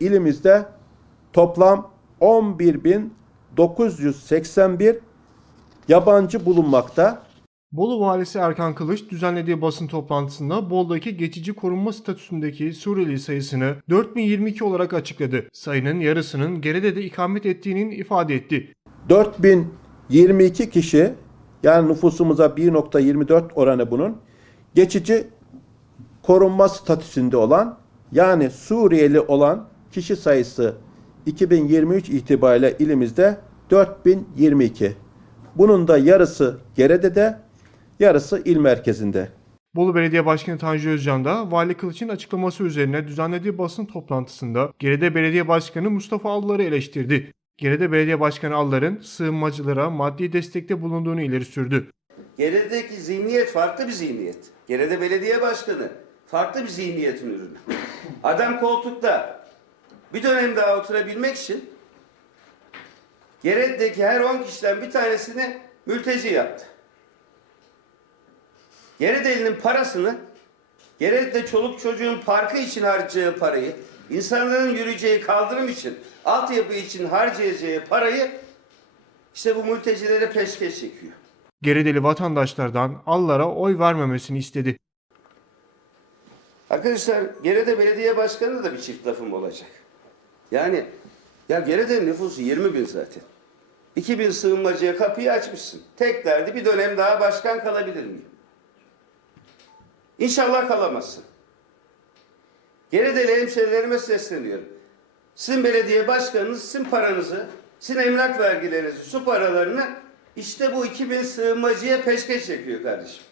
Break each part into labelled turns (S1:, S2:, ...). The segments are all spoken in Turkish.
S1: İlimizde toplam 11.981 yabancı bulunmakta.
S2: Bolu Valisi Erkan Kılıç düzenlediği basın toplantısında Bolu'daki geçici korunma statüsündeki Suriyeli sayısını 4022 olarak açıkladı. Sayının yarısının Gerede'de ikamet ettiğinin ifade etti.
S1: 4022 kişi yani nüfusumuza 1.24 oranı bunun geçici korunma statüsünde olan yani Suriyeli olan kişi sayısı 2023 itibariyle ilimizde 4022. Bunun da yarısı Gerede'de, yarısı il merkezinde.
S2: Bolu Belediye Başkanı Tanju Özcan da Vali Kılıç'ın açıklaması üzerine düzenlediği basın toplantısında Gerede Belediye Başkanı Mustafa Allar'ı eleştirdi. Gerede Belediye Başkanı Allar'ın sığınmacılara maddi destekte bulunduğunu ileri sürdü.
S3: Geredeki zihniyet farklı bir zihniyet. Gerede belediye başkanı farklı bir zihniyetin ürünü. Adam koltukta bir dönem daha oturabilmek için Gerede'deki her 10 kişiden bir tanesini mülteci yaptı. Geredeli'nin parasını Gerede'de çoluk çocuğun parkı için harcayacağı parayı, insanların yürüyeceği kaldırım için, altyapı için harcayacağı parayı işte bu mültecilere peşkeş çekiyor.
S2: Geredeli vatandaşlardan Allar'a oy vermemesini istedi.
S3: Arkadaşlar Gerede Belediye Başkanı da bir çift lafım olacak. Yani ya Gerede'nin nüfusu 20 bin zaten. 2000 sığınmacıya kapıyı açmışsın. Tek derdi bir dönem daha başkan kalabilir miyim? İnşallah kalamazsın. Geredeli hemşerilerime sesleniyorum. Sizin belediye başkanınız sizin paranızı, sizin emlak vergilerinizi, su paralarını işte bu 2000 sığınmacıya peşkeş çekiyor kardeşim.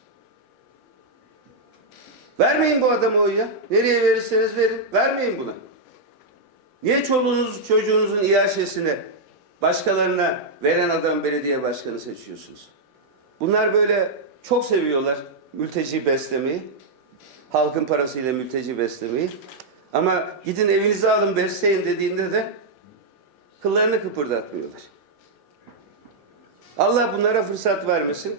S3: Vermeyin bu adama oyu ya. Nereye verirseniz verin. Vermeyin buna. Niye çoluğunuz çocuğunuzun iaşesine başkalarına veren adam belediye başkanı seçiyorsunuz? Bunlar böyle çok seviyorlar mülteci beslemeyi. Halkın parasıyla mülteci beslemeyi. Ama gidin evinize alın besleyin dediğinde de kıllarını kıpırdatmıyorlar. Allah bunlara fırsat vermesin.